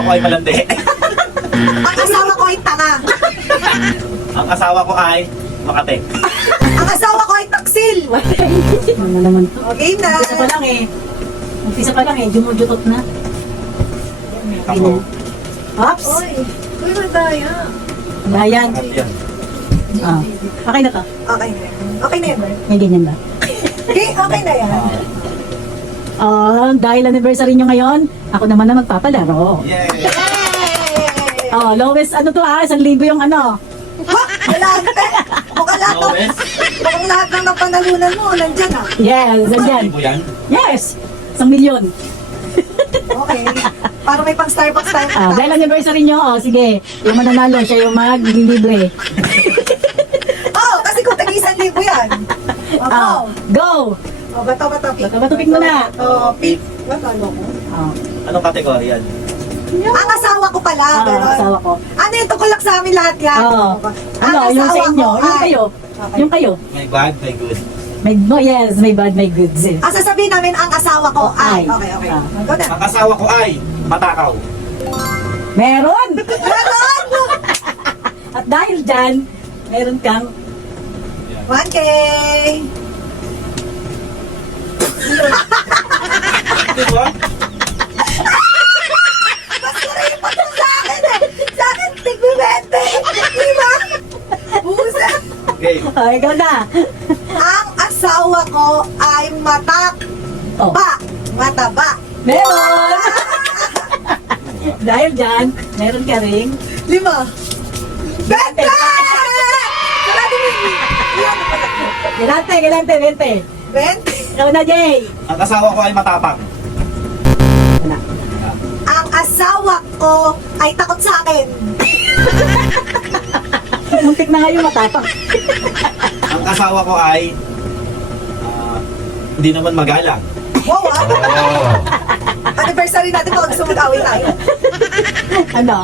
asawa ko ay malandi. Ang asawa ko ay tanga. Ang asawa ko ay Makate. Ang asawa ko ay taksil. Ano naman to? Okay na. Umpisa pa lang eh. Umpisa pa lang eh. Jumujutot na. Ako. Ops! Uy, madaya. Bayan. At yan. Ah. Okay na to. Okay na. Okay na yan. May ganyan ba? Okay, okay na yan. Oh, dahil anniversary nyo ngayon, ako naman na magpapalaro. Yay! Yay! Oh, lowest ano to 1,000 yung ano. Ha? Wala ante. Lowest? Mukhang lahat ng napanalunan mo, nandyan ah. Yes, nandyan. Libo yan? Yes! 1,000,000. Okay. Para may pang Starbucks tayo. Ah, dahil anniversary nyo, oh, sige. Yung mananalo, siya yung maglilibre. Oo, kasi kung tag-1,000 yan. Ah, go! Oh, bato, pick. Bato, pick mo na. Oh, pick. Ano ko? Oh. Anong kategory yan? Ang asawa ko pala. Ah, ganon. asawa ko. Ano yung tulak sa amin lahat yan? Oo. Ang Ano, yung sa asawa inyo, ko yung ay- kayo. Okay. Yung kayo. May bad, may good. May, no, yes, may bad, may good. Sis. Ah, sasabihin namin ang asawa ko ay. Ay. Okay. Ah. Go na. Ang asawa ko ay matakaw. Meron! Ganon! At dahil dyan, meron kang 1K! Di ba? Mas kuripot mo sa akin eh! Sa akin, tigbi-20! Di ba? Busa! Okay. oh, ikaw na. Ang asawa ko ay Oh, mataba. meron! Dahil dyan, meron ka ring 5! 20! Sarado mo yun. Galante, galante, 20. 20! Ikaw na, Jay. Ang asawa ko ay matapang. Wala. Ang asawa ko ay takot sa akin. Muntik na nga yung matapang. Ang asawa ko ay hindi naman magalang. Wow, ah! Oh. Anniversary natin baka gusto mag-away tayo. Ano?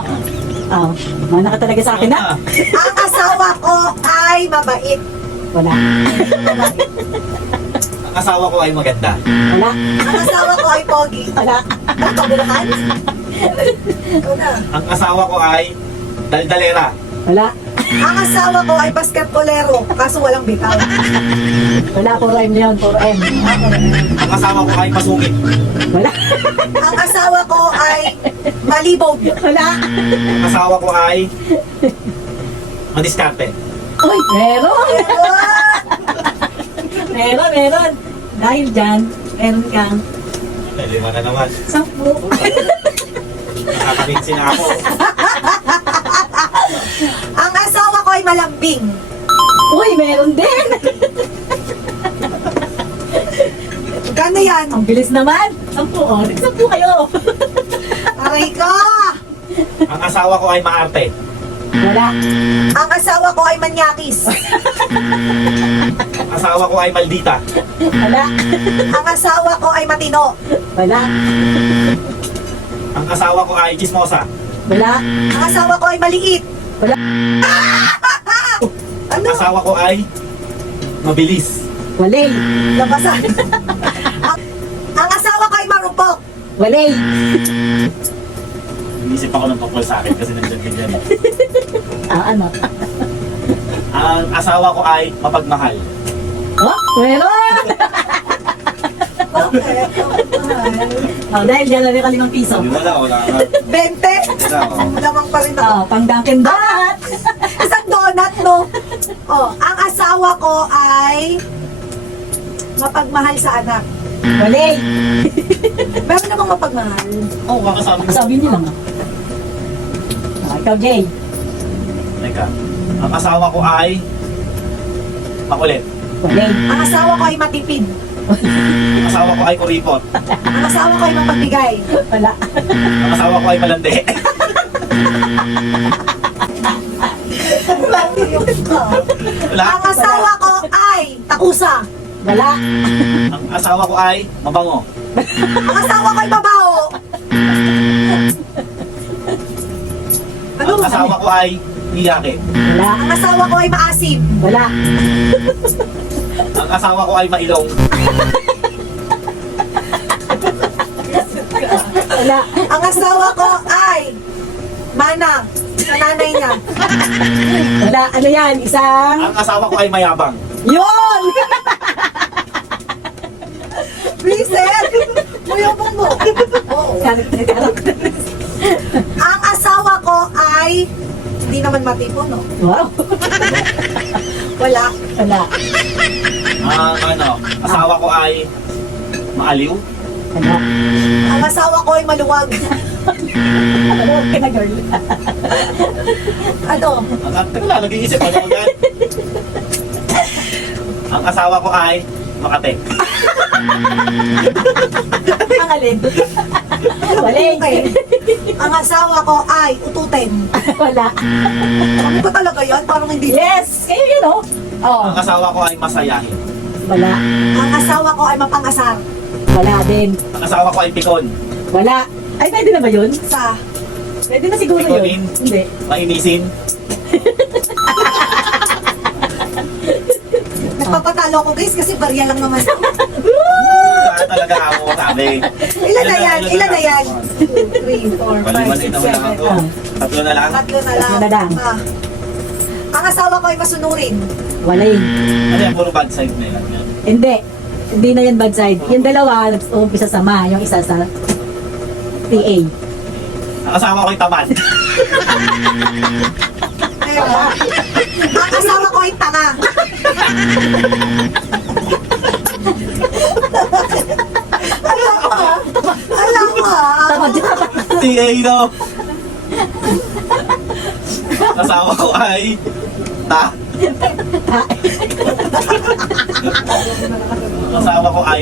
Oh, mana ka talaga sa akin, ha? Ang asawa ko ay mabait. Wala. Ang asawa ko ay maganda. Wala. Ang asawa ko ay pogi. Wala. Ang kabulahan? Ito na. Ang asawa ko ay daldalera. Wala. Ang asawa ko ay basketbolero, kaso walang bitaw. Wala, puro M na yun, puro M. Ang asawa ko ay masungit. Wala. Ang asawa ko ay malibog. Wala. Ang asawa ko ay madiskarte. Uy, meron. Meron. Dahil dyan, meron kang Ay, lima na naman. 10. Nakakaminsin na ako. Ang asawa ko ay malambing. Uy, meron din. Gano yan? Ang bilis naman. 10. Oh, 10 kayo. Aray ka! Ang asawa ko ay maarte. Wala. Ang asawa ko ay manyakis. Ang asawa ko ay maldita. Wala. Ang asawa ko ay matino. Wala. Ang asawa ko ay chismosa. Wala. Ang asawa ko ay maliit. Wala. Ang Ano? asawa ko ay mabilis. Walay. Labasan. ang asawa ko ay marupok. Walay. Inisip ako ng tungkol sa akin kasi nandiyan din yan. Ah, ano? Ang asawa ko ay mapagmahal. Oh, meron. Okay. Oh, dahil dyan lang ka 5 piso. Hindi wala ka. 20. Wala ako. Lamang pa rin ako. Oh, pang Dunkin' Donut. Isang donut, no? Oh, ang asawa ko ay mapagmahal sa anak. Walay. Meron namang mapagmahal. Oo, kakasabi ko. Sabi niyo lang. Ah, ikaw, Jay. Teka. Ang asawa ko ay makulit. Walay. Ang asawa ko ay matipid. Ang asawa ko ay kuripot. Ang asawa ko ay mapagbigay. Wala. Ang asawa ko ay malandi. Wala. Ang asawa ko ay takusa. Wala. Ang asawa ko ay mabango. Ang asawa ko ay babaho. Ano? Ang asawa ko ay hiyake. Wala. Ang asawa ko ay maasim. Wala. Ang asawa ko ay mailong. Wala. Ang asawa ko ay na. Sa nanay niya. Wala, ano yan? Isang... Ang asawa ko ay mayabang. Yun! Reset! Muyabang mo. Oo. Character. Ang asawa ko ay hindi naman matipon, no? Wow. Wala. Wala. Ang asawa ko ay maaliw. Wala. Ang asawa ko ay maluwag. Ano ka na, girl? Ano? Teka lang, nag-iisip ano yan. Ang asawa ko ay Makate. Ang alin? Waling. Okay. Ang asawa ko ay ututin. Wala. Ano ba talaga yan? Parang hindi. Yes! Kayo yun, oh. Oh. Ang asawa ko ay masayahin. Wala. Ang asawa ko ay mapangasar. Wala din. Ang asawa ko ay pikon. Wala. Ay, pwede na ba yun? Sa Pwede na siguro Pikunin. yun. Hindi. Mainisin. nagpapatalo ko guys kasi barya lang naman. Kaya talaga ako sabi. Ilan na yan? Ilan na yan? 2, 3, 4, 5, Baliman 6, ito lang ako. 7, Tatlo na lang. Tatlo na lang. Tatlo na lang. Ah. Ang asawa ko ay masunurin. Waling. Ano yan? Puro bad side na yan. Hindi. Hindi na yan bad side. Yung dalawa, nag-umpisa sa ma. Yung isa sa TA. Ang asawa ko ay tamad. Diba? Ang asawa ko ay tanga. Alam mo ah. Alam mo ah. Tamad din. TA no. Ang asawa ko ay Ang asawa ko ay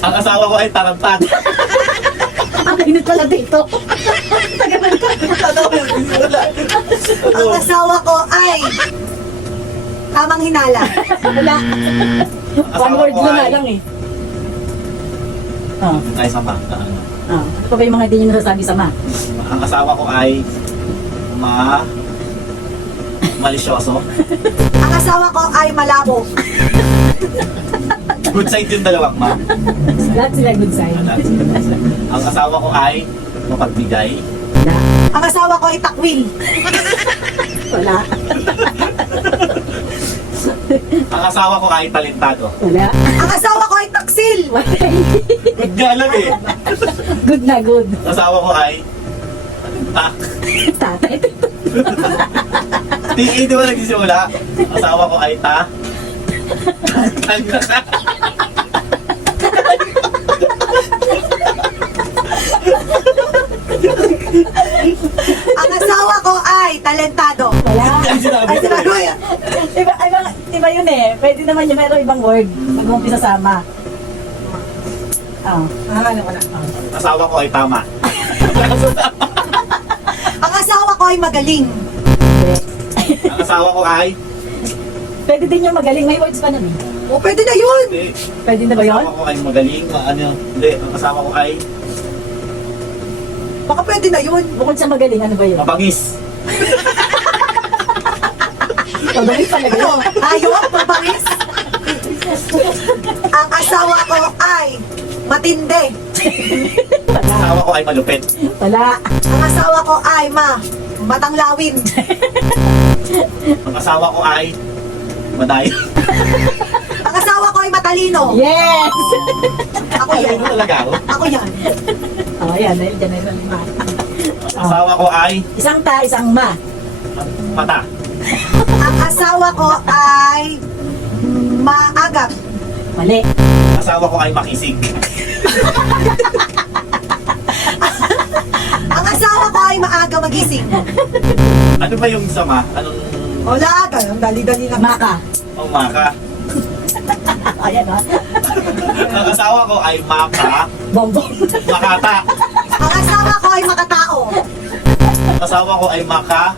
Ang asawa ko ay tarantad. Ang init pala dito. Ang asawa ko ay tamang hinala. Wala. Ang One asawa word ko na ay lang eh. Oh. ay sama. Oh. Ito pa yung mga hindi nyo nasasabi sa ma. Ang asawa ko ay malisyoso. Ang asawa ko ay malabo. Good side yung dalawang ma. Lahat sila good side. Ang asawa ko ay mapagbigay. Wala. Ang asawa ko ay takwil. Wala. Ang asawa ko ay talentado. Wala. Ang asawa ko ay taksil. Wala. Good nga lang eh. Good na good. Ang asawa ko ay Tatay. di ba nagsisimula? Ang asawa ko ay Ang asawa ko ay talentado. Wala. Ay, sinabi Ay, ko sinabi mo eh. yan. Iba yun eh. Pwede naman yung mayroong ibang word. Mag-umpisa sama. Oh. Alam ko na. Ang asawa ko ay tama. Ang asawa ko ay magaling. Ang asawa ko ay Pwede din yung magaling. May words pa nun eh. O, pwede na yun. hindi. Pwede na ba Ang yun? asawa ko ay magaling. Hindi. Ang asawa ko ay Baka pwede na yun. Bukod sa magaling, ano ba yun? mabangis. Magaling talaga Ano? yun. Ayok? Mabangis? Ang asawa ko ay matindi. Ang asawa ko ay malupit. Wala. Ang asawa ko ay matanglawin. Ang asawa ko ay maday. Ang asawa ko ay matalino. Yes! Ako Alam yan. mo talaga ako. Ako yan. Oh, yan. Dahil dyan na yung lima. Ang asawa ko ay Isang ta, isang ma. mata. Ang asawa ko ay maagap. Mali. Ang asawa ko ay makisig. Ang asawa ko ay maaga magising. Ano ba yung sama? Anong Wala, ganun. Dali-dali lang. Maka. maka? Ayan ha. Ang asawa ko ay Bongbong. makata. Ang asawa ko ay makatao. Ang asawa ko ay Makarel.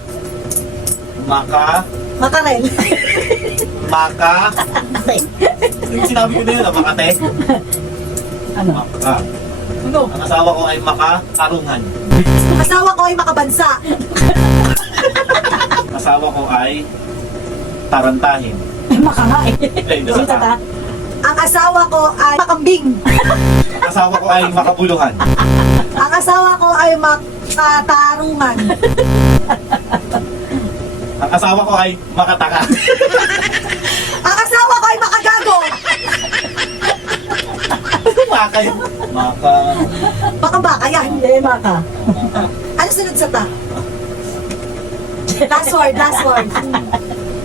yung sinabi ko na yun, makate. Ano? Maka. Ano? Ang asawa ko ay makatarungan. Ang asawa ko ay makabansa. Ang asawa ko ay tarantahin. Maka nga eh. Ay, nasa Ulit ta. Ang asawa ko ay makambing. Ang asawa ko ay makabuluhan. Ang asawa ko ay makatarungan. Ang asawa ko ay makataka. Ang asawa ko ay makagago. Maka yun. Maka. Baka yan. Hindi, maka. Ano sunod sa ta? Last word, last word.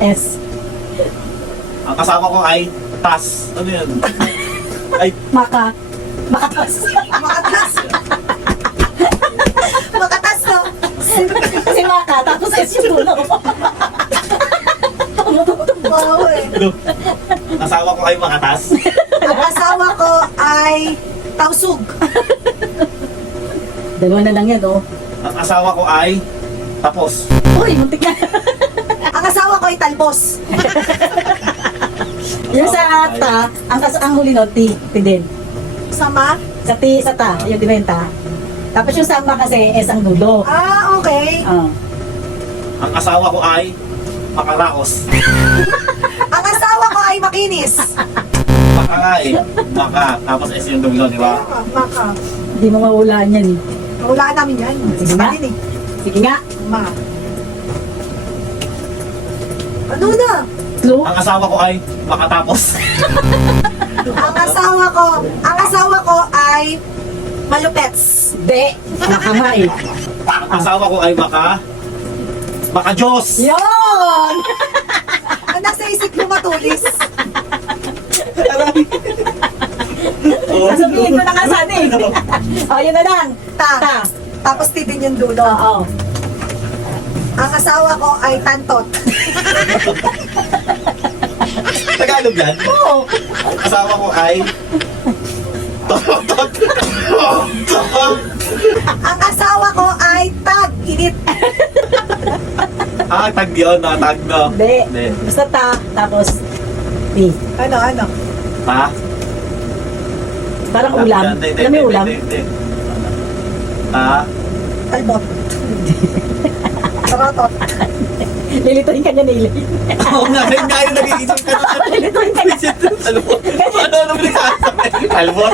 S. Ang asawa ko ay tas. Ano yun? Ay, Maka. Makatas. Makatas. Makatas to. Kasi maka, tapos S yung dulo. Oo eh. ano? Ang asawa ko ay makatas. Ang asawa ko ay tausug. Dalawa na lang yan, oh. Ang asawa ko ay tapos. Uy, muntik na. Ang asawa ko ay talbos. Yung sa ta, ang huli no, T din. Sama? Sa T, sa ta, yung di ba yung ta? Tapos yung samba kasi, S ang dulo. Ah, okay. Oh. Ang asawa ko ay makaraos. Ang asawa ko ay makinis. Maka nga eh. Maka. Tapos S yung dulo, di ba? Maka. Hindi mo mahulaan yan, eh. Wala namin yan. Sige nga. Din eh. Sige nga. Ma. Ano na? Clue? Ang asawa ko ay makatapos. Ang asawa ko ay malupets. De. Maka nga, eh. Ang asawa ko ay maka-Diyos. Yun! Ang nasa isip mo matulis. Oh. Sasabihin ko na nga sana, eh. O, yun na lang. Ta. Ta. Tapos titin yung dulo. Oo. Ang asawa ko ay tantot. Tagalog yan? Oo. Ang asawa ko ay totot. Ang asawa ko ay tag-init. Tag yun. Tag no. De. Hindi. Basta ta, tapos T. Ano? Ta? Parang ulam. Hindi, Alam mo yung ulam? hindi. Ta? Talbot. Tarotot. Lilituin ka niya, Nili. Oo nga, yun nga yung nag-iisip ka na. Lilituin ka niya. Albot. Ano nagsasabi? Albot?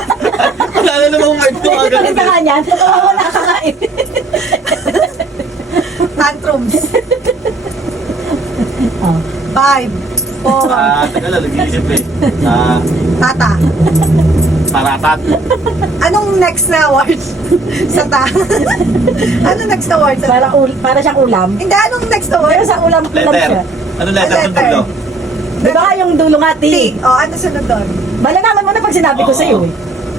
Wala na namang word ko agad. Lilituin ka nga niyan. Wala ka nga, eh. Tantrums. Oh. 5. 4. Tagal na, nag-iisip eh. Tata. Taratat. Anong next na word? Sa ta. Ano next na word? Para siyang ulam. Hindi, anong next na Pero word? sa ulam siya. Letter. Ano letter ng Letter. dulo? Di ba yung dulo nga, T? T. O, ano sunod doon? Malalaman mo na pag sinabi ko Oo. sa'yo, eh.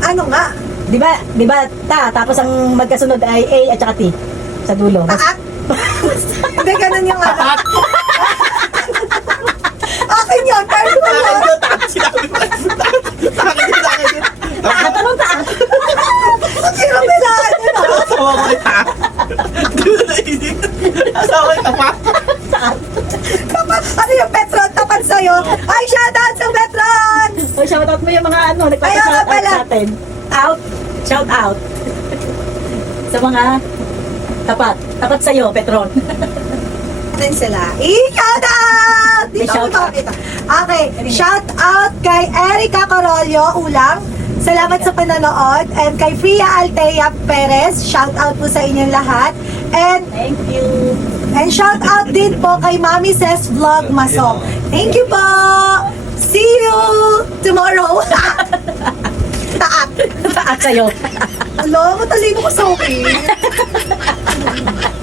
Ano nga? Di ba, ta, tapos ang magkasunod ay A at saka T sa dulo. Taat? Hindi, ganun yung ano. Tatat! Akin yun, pero Takin ano? yun! Takin sinabi mo! Takin yun! Taat, anong taat? Sino bilaan yun ah? Asawa ko ay taat! Hindi mo na naisip. Asawa ay tapat! Tapat, ano yung Petron? Tapat sa'yo? Ay, shoutout sa Petron! O, shoutout mo yung mga ano, Ayaw nga nagpapashoutout pala. sa atin. Out, shout out. Sa mga tapat sa'yo, Petron. Din sila. I-shoutout! May shoutout. Okay, shoutout kay Erica Corolio, Ulang. Salamat sa panonood. And kay Fria Altea Perez, shoutout po sa inyong lahat. Thank you. And shout out din po kay Mami Ses Vlog Masong. Thank you po! See you tomorrow! Taat! Taat sa'yo. Hello, matalino ko sa okay.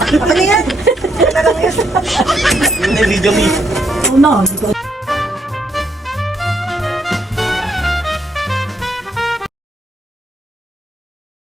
Ano yan? Ano lang yan? Yun na yung video me. Oh no, hindi ko